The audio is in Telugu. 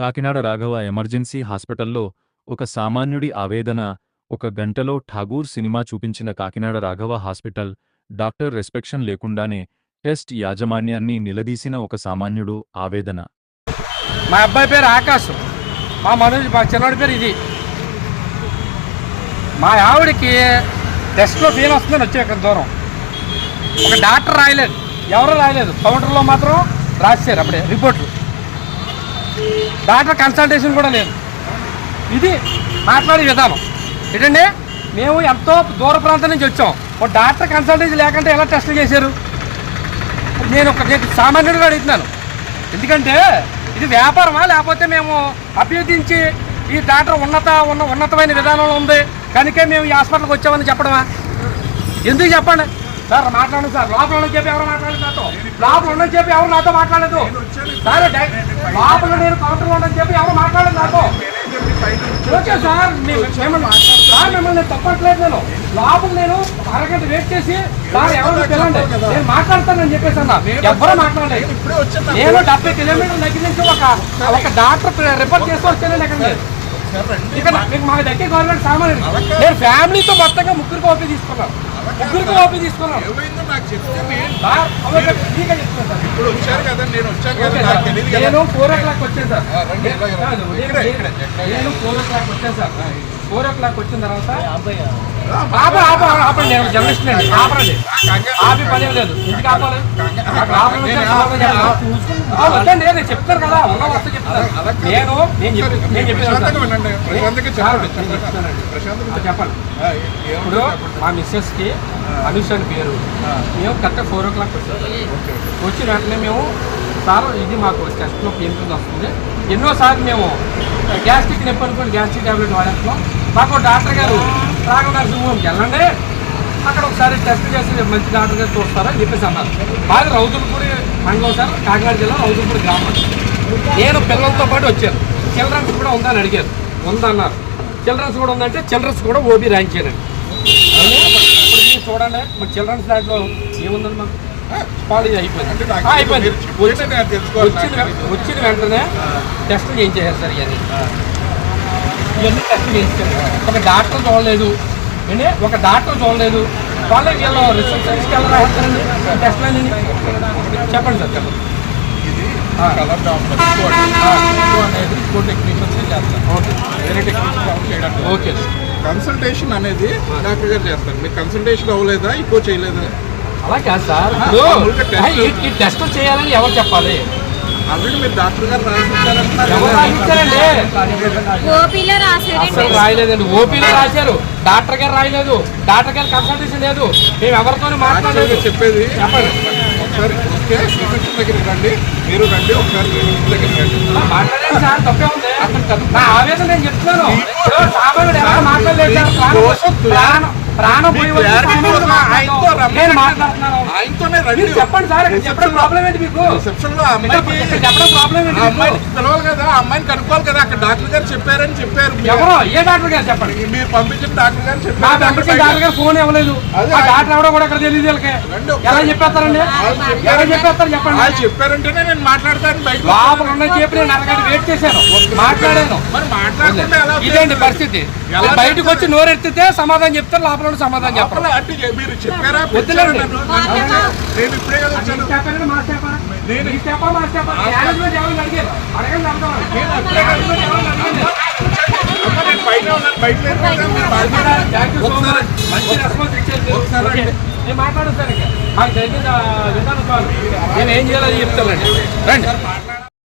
కాకినాడ రాఘవ ఎమర్జెన్సీ హాస్పిటల్లో ఒక సామాన్యుడి ఆవేదన. ఒక గంటలో ఠాగూర్ సినిమా చూపించిన కాకినాడ రాఘవ హాస్పిటల్ డాక్టర్ రెస్పెక్షన్ లేకుండానే టెస్ట్ యాజమాన్యాన్ని నిలదీసిన ఒక సామాన్యుడు ఆవేదన. మా అబ్బాయి పేరు ఆకాశ్, మా చిన్నవాడి పేరు ఇది. మా ఆవిడకి టెస్ట్లో ఫెయిల్ వస్తుందని వచ్చే ఇక్కడ దూరం. ఒక డాక్టర్ రాయలేదు, ఎవరూ రాయలేదు, కౌంటర్లో మాత్రం రాశారు అప్పుడే రిపోర్ట్లు. డాక్టర్ కన్సల్టేషన్ కూడా లేదు. ఇది మాట్లాడే విధానం ఏంటండి. మేము ఎంతో దూర ప్రాంతం నుంచి వచ్చాం, ఒక డాక్టర్ కన్సల్టేషన్ లేకుంటే ఎలా టెస్టులు చేశారు? నేను సామాన్యుడిగా అడుగుతున్నాను. ఎందుకంటే ఇది వ్యాపారమా, లేకపోతే మేము అభ్యర్థించి ఈ డాక్టర్ ఉన్నతమైన విధానంలో ఉంది కనుకే మేము ఈ హాస్పిటల్కి వచ్చామని చెప్పడమా? ఎందుకు చెప్పండి సార్. మాట్లాడండి సార్. లోపల ఉన్న చెప్పి ఎవరు మాట్లాడలేదు నాతో, లోపల ఉన్న చెప్పి ఎవరు నాతో మాట్లాడలేదు సార్. లోపల నేను కౌంటర్లో ఉండని చెప్పి ఎవరు మాట్లాడలేదు నాతో. ఓకే సార్, సార్ మిమ్మల్ని నేను తప్పట్లేదు. నేను లోపల నేను అరగంట వెయిట్ చేసి సార్ ఎవరు పిల్లండి నేను మాట్లాడతానని చెప్పేసి అన్నా. ఎవరో మాట్లాడలేదు. నేను 70 కిలోమీటర్ల దగ్గర నుంచి ఒక డాక్టర్ రిపోర్ట్ చేస్తూ వచ్చానండి. ఇక్కడ మీకు మా దగ్గర గవర్నమెంట్ సామాన్యుడు. నేను ఫ్యామిలీతో మొత్తంగా ముగ్గురికి ఓపీ తీసుకున్నాను. నేను 4 o'clock వచ్చాను సార్. నేను 4 o'clock వచ్చాను సార్. 4 o'clock వచ్చిన తర్వాత ఆపండి, నేను జర్నలిస్ట్ అండి. ఆపండి, ఆపి పని లేదు. ఎందుకు ఆపాలి? వద్దండి, నేను చెప్తాను కదా, ఉన్న వస్తే చెప్తాను. నేను చెప్పండి. ఇప్పుడు మా మిస్సెస్కి అనుష్ అని పేరు. మేము కరెక్ట్గా 4 o'clock వచ్చాము. వచ్చిన వెంటనే మేము సార్ ఇది మాకు టెస్ట్లో పెయిన్ వస్తుంది. ఎన్నోసార్లు మేము గ్యాస్ట్రిక్ నొప్పి అనుకోండి గ్యాస్ట్రిక్ ట్యాబ్లెట్ వాడేస్తున్నాం. మాకు డాక్టర్ గారు రాఘవ నర్సింగ్ హోమ్కి వెళ్ళండి, అక్కడ ఒకసారి టెస్ట్ చేసి మంచి డాక్టర్ గారు చూస్తారని చెప్పేసి అన్నారు. బాగా రౌతులపూడి మండలం సార్, కాకినాడ జిల్లా రౌతులపూడి గ్రామం. నేను పిల్లలతో పాటు వచ్చాను. చిల్డ్రన్స్ కూడా ఉందని అడిగారు, ఉందన్నారు. చిల్డ్రన్స్ కూడా ఉందంటే చిల్డ్రన్స్ కూడా ఓబీ రాయించానండి. ఇప్పుడు మీరు చూడండి, మరి చిల్డ్రన్స్ దాంట్లో ఏముందని మాకు కాలేజ్ అయిపోయింది. వచ్చిన వెంటనే టెస్టులు చేయించేసారు సార్. ఇవన్నీ టెస్టులు చేయించారు. ఒక డాక్టర్ చూడలేదు అండి, ఒక డాక్టర్ చూడలేదు. వాళ్ళే వీళ్ళు రిసెప్షనిస్ట్కి ఎలా రాస్తారండి టెస్టులు అని చెప్పండి సార్. చెప్పండి. కలర్ డాక్టర్ అనేది ఇంకో టెక్నీషియన్స్ చేస్తారు. ఓకే, వేరే టెక్నీషియన్ చేయడానికి. ఓకే, కన్సల్టేషన్ అనేది డాక్టర్ గారు చేస్తారు. మీకు కన్సల్టేషన్ అవ్వలేదా, ఇంకో చేయలేదా? అలా కాదు సార్. ఈ టెస్ట్ చేయాలని ఎవరు చెప్పాలి? ఆల్రెడీ మీరు డాక్టర్ గారు రాసిస్తారండి. అసలు రాయలేదండి. ఓపీలో రాశారు, డాక్టర్ గారు రాయలేదు. డాక్టర్ గారు కన్సల్టేషన్ లేదు. మేము ఎవరితో మాట్లాడలేదు. చెప్పేది ఒకసారి ఓకే రిసెప్షన్ దగ్గరికి రండి, మీరు రండి ఒకసారి దగ్గరికి రండి. మాట్లాడండి సార్, తప్పే ఉంది. నా ఆవేదన నేను చెప్తున్నాను. సామాన్యుడు ఎవరు మాట్లాడలేదు. ప్రాణం పోయి నేను మాట్లాడుతున్నాను. ఆయనతోనే రండి, చెప్పండి సార్. చెప్పడం ప్రాబ్లం ఏంటి మీకు? రిసెప్షన్ లో అమ్మాయికి చెప్పడం ప్రాబ్లం ఏంటి? అమ్మాయికి పిలవాలి కదా, అమ్మాయిని కనుక్కోవాలి కదా. అక్కడ డాక్టర్ గారు చెప్పారని చెప్పారు. ఎవరో ఏ డాక్టర్ గారు చెప్పండి. మీరు పంపించిన డాక్టర్ గారు చెప్పారు. డాక్టర్ గారు ఫోన్ ఇవ్వలేదు. డాక్టర్ ఎవడో కూడా అక్కడ తెలియదు. ఎలా చెప్పేస్తారండి? ఎలా చెప్పేస్తారు చెప్పండి. వాళ్ళు చెప్పారంటేనే నేను మాట్లాడతాను. బయట లోపల ఉన్న చెప్పి నేను అరగంట వెయిట్ చేశాను, మాట్లాడాను. మరి మాట్లాడుతుంటే ఇదేంటి పరిస్థితి? బయటకు వచ్చి నోరెత్తితే సమాధానం చెప్తారు, లోపల సమాధానం చెప్పాలి. మీరు చెప్పారా? వద్దులేండి. నేను ఇప్పుడే కదా వచ్చాను. నేను మాట్లాడుతాను. మాకు జరిగిన విధానం నేను ఏం చేయాలని చెప్తానండి. రండి.